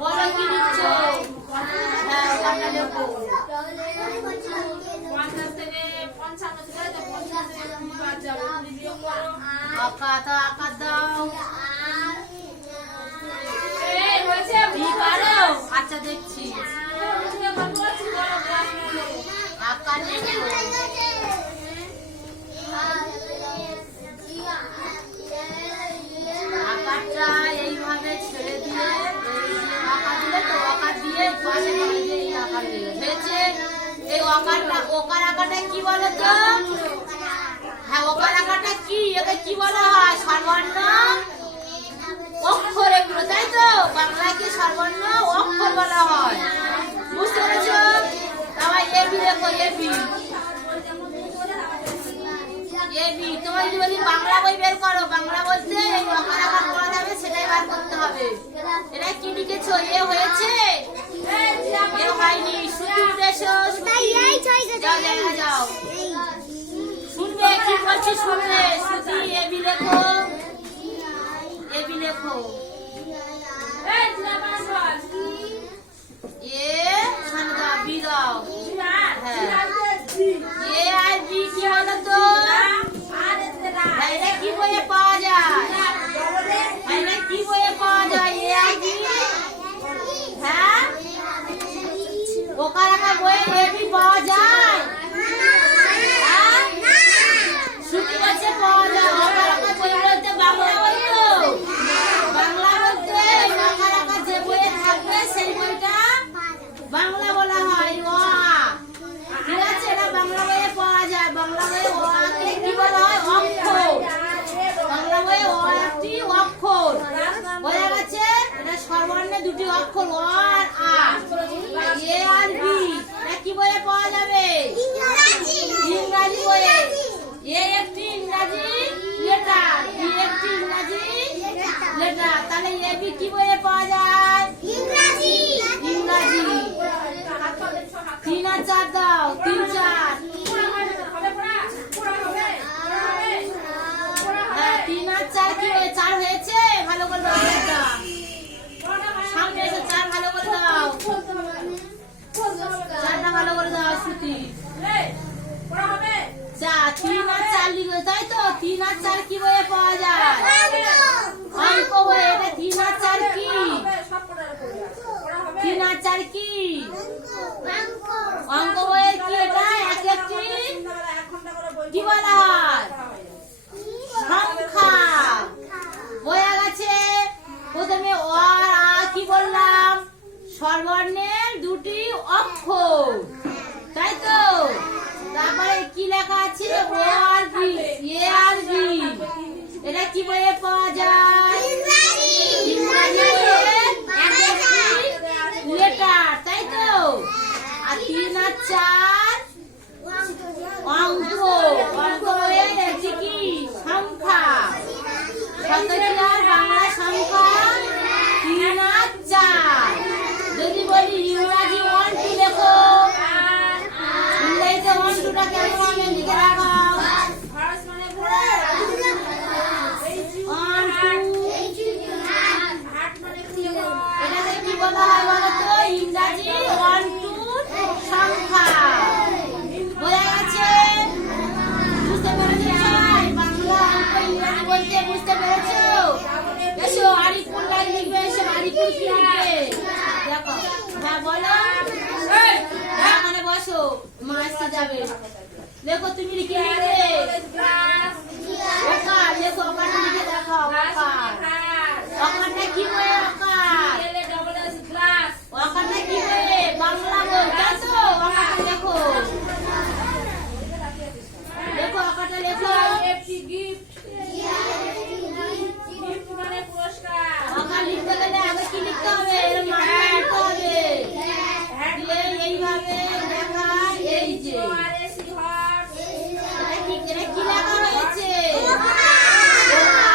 বলো কি দিচ্ছ? হ্যাঁ ওখানটা লেখো। 50 থেকে 55 থেকে তো 50 থেকে 2 বার যাবে। তুমি বিয়োগ করো। আঁকা তো আঁকা দাও। এই হয়েছে কি পারো? আচ্ছা দেখছি। তুমি কত বলছি বলো ক্লাস করো। আঁকা লেখো। আঁকাটা এইভাবে ছেড়ে দিয়ে আঁকা দিলে তো আঁকা দিয়ে পাশে পাশে দিয়ে এই আঁকা দিলে হয়েছে। এই অকারটা ওকার আঁকাটা কি বলো তো? হ্যাঁ ওকার আঁকাটা কি? একে কি বলা হয়? সর্বর্ণ অক্ষর এগুলো, তাই তো? বাংলায় কি সর্বর্ণ অক্ষর বলা হয়? বুঝতে পেরেছো? আবার এবি লেখো। এবি এবি তোমার যদি বলি বাংলা বই বের করো, বাংলা বলতে এই অকার আকার পড়া যাবে সেটাই বার করতে হবে। এটা কি লিখেছো? এ হয়েছে? এ হয়নি। শুধু উঠেছো। যাও দেখা যাও। শুনবে কি বলছি শুনবে। শুধু এবি লেখো। এবি লেখো। এই জিরাবাস বল। এ খান দাও বি দাও। হ্যাঁ এ আর বি কি হলো তো? এটা কি বইয়ে পাওয়া যায়? এটা কি বইয়ে পাওয়া যায়? এ আর বি। হ্যাঁ ওকার আঁকা বইয়ে এ বি পাওয়া যায়? হ্যাঁ শুধু কাছে পাওয়া যায়। ওকার আঁকা বই বলতে বাংলা বই তো। বাংলা বলতে ওকার আঁকা যে বইয়ে থাকবে সেই বইটা বাংলা বলা হয়। অ আ ঠিক আছে? এটা বাংলা বইয়ে পাওয়া যায়। বাংলা বইয়ে অ আকে কি বলা হয়? অক্ষর। বাংলা বইয়ে অ একটি অক্ষর। বোঝা গেছে? এটা সর্বর্ণে দুটি অক্ষর অ আর আ। এ আর বি এটা কি বইয়ে পাওয়া যাবে? ইংরাজি বইয়ে। এ একটি ইংরাজি লেটার, বি একটি ইংরাজি লেটার। তাহলে এ বি কি বইয়ে পাওয়া যায়? ইংরাজি। 3 আর 4 দাও। 3 4। হ্যাঁ 3 আর 4 কি হয়ে 4 হয়েছে? ভালো করে দাও একটা। সামনে এসে 4 ভালো করে দাও। 4টা ভালো করে দাও শ্রুতি। 3 আর 4 লিখো, তাই তো? 3 আর 4 কি বইয়ে পাওয়া যায়? অঙ্ক বইয়ে। এটা 3 আর 4 কি? 3 আর 4 কি? অঙ্ক বইয়ে কি? এটা এক একটি কি বলা হয়? সংখ্যা। বোঝা গেছে? প্রথমে অ আর আ কি বললাম? সর্বর্ণের দুটি অক্ষর, তাই তো? তারপরে কি লেখা আছে? ও আর বি, এ আর বি। এটা কি বইয়ে পাওয়া যায়? ইংরাজি বইয়ে একটি লেটার, তাই তো? আর 3 আর 4 অঙ্ক। অঙ্ক বইয়ে একটি কি? সংখ্যা। শতকরার বাংলা সংখ্যা 3 আর 4। যদি বলি ইংরাজি 1 2 লেখো। ইংরেজিতে 1 2টা কেমন হবে লিখে রাখাও। 1 2 এটাকে কি বলা হয় বলো তো? ইংরাজি 1 2 সংখ্যা। বোঝা গেছে? বুঝতে পেরেছো সবাই? বাংলা অঙ্ক ইংরাজি বলতে বুঝতে পেরেছো? এসো আরিফুল লাইন লিখবে। এসো আরিফুল কি লিখবে দেখো। হ্যাঁ বলো। হ্যাঁ মানে বসো, মা আসতে যাবে। দেখো তুমি লিখে লিখবে। ওকার লেখো। ওকারটা লিখে দেখাও। ওকার। ওকারটা কি বইয়ে? ওকার। ওকারটা কি বইয়ে? বাংলা বই, তাই তো? ওকারটা লেখো। লেখো ওকারটা লেখো। ওকার লিখতে গেলে আগে কি লিখতে হবে? মাথা লিখতে হবে। দিয়ে এইভাবে লেখা। এই যে এটা কি লেখা হয়েছে? ওকার।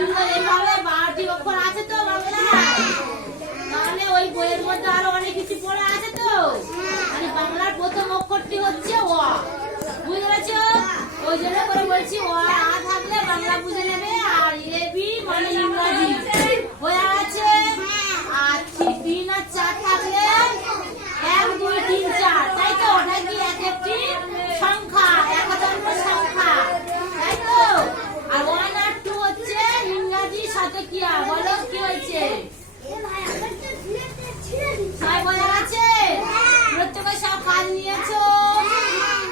সুন্দর এভাবে 12টি অক্ষর আছে তো বাংলায়। তাহলে ওই বইয়ের মধ্যে আরো অনেক কিছু পড়া আছে তো। মানে বাংলার প্রথম অক্ষরটি হচ্ছে অ। বুঝতে পেরেছো? ওই জন্য করে বলছি অ আ থাকলে বাংলা বুঝে নেবে, আর এ বি মানে ইংরাজি বোঝা আছে। আর 3 আর 4 থাকলে 1 2 3 4, তাই তো? ওটা কি এক একটি সংখ্যা, একদণ্ড সংখ্যা, তাই তো? আর 1 আর 2 হচ্ছে ইংরাজি সাথে ক্রিয়া। বলো কি হয়েছে? সবাই বোঝা গেছে? প্রত্যেকে সব কাজ নিয়েছো?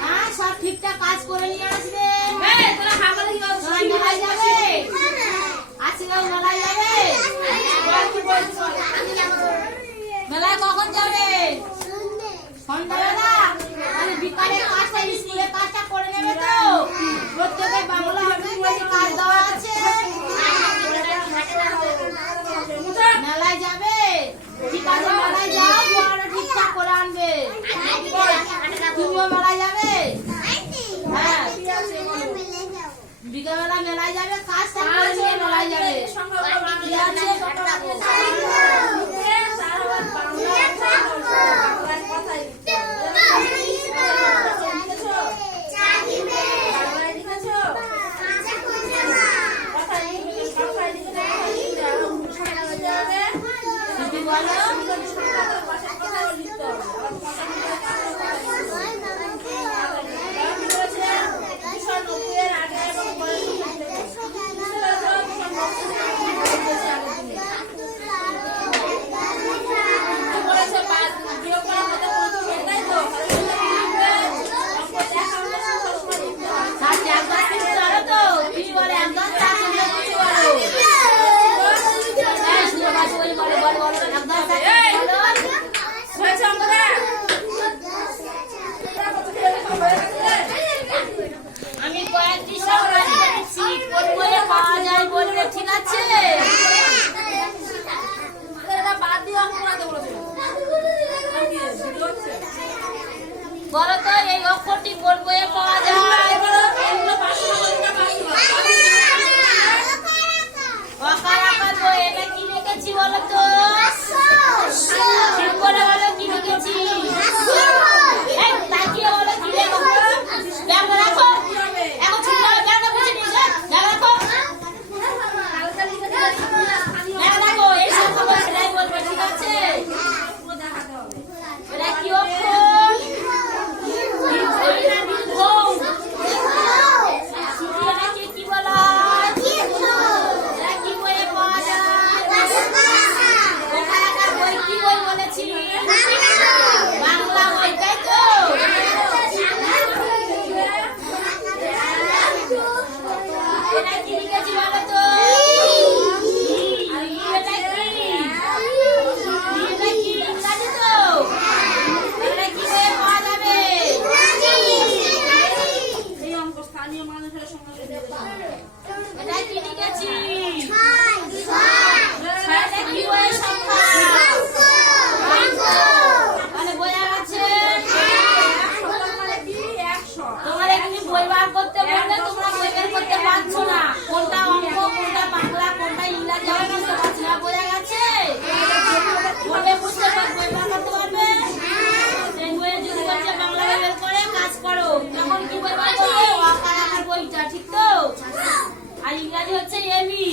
হ্যাঁ, সব ঠিকঠাক কাজ করে নিয়ে আসবে। সবাই মেলায় যাবে? আজকেও মেলায় যাবে? মেলায় কখন যাবে? সন্ধ্যাবেলা? মানে বিকালের কাজটা, স্কুলের কাজটা করে নেবে তো? প্রত্যেকে বাংলা হবে, ইংরেজি কাজ দেওয়া আছে। মেলায় যাবে? ঠিক আছে, মেলায় যাও, পড়াটা ঠিকঠাক করে আনবে। তুমিও মেলায় যাবে? হ্যাঁ, বিকালবেলা মেলায় যাবে, কাজটা করে নিয়ে মেলায় যাবে। ঠিক আছে? তুমি বলো। আমি কয়েকটি সংখ্যা দিয়েছি, কোন বইয়ে পাওয়া যায় বলবে, ঠিক আছে? বলো তো এই অক্ষরটি কোন বইয়ে পাওয়া যায়? অকার আকার বই। এটা কি লিখেছি বলো তো? ঠিক করে বলো কি লিখেছি। এই তাকিয়ে বলো কি লিখেছি। ব্যাগটা রাখো, এখন ছুটি যাবে, ব্যাগটা বুঝে নিয়ে যা, ব্যাগ রাখো, ব্যাগ রাখো। এই সব খবর সেটাই বলবে, ঠিক আছে? এটা কি অক্ষর? কি বলা হয়? এটা কি বইয়ে পাওয়া যায়? ওখানকার বই কি বই বলেছি? বাংলা বই, তাই তো? এটা কি লিখেছি বলো তো? এটা কি? এটা কি ইংরাজি তো? এটা কি বইয়ে পাওয়া যাবে? এটা কি লিখেছি? এটা কি বইয়ের সংখ্যা? মানে বোঝা গেছে? তোমার এখানে বই বার করতে বললে তোমরা বই বের করতে পারছো না। কোনটা অঙ্ক, কোনটা বাংলা, কোনটা ইংরাজি, আমি বুঝতে পারছি না। বোঝা গেছে? বলবে বুঝতে পারবে, বই বার করতে পারবে। সেই বইয়ের যদি বলছে বাংলা বই বের করে কাজ করো, তখন কি বই বার করবে? অকার আকার বইটা, ঠিক তো? আর ইংরাজি হচ্ছে এবি।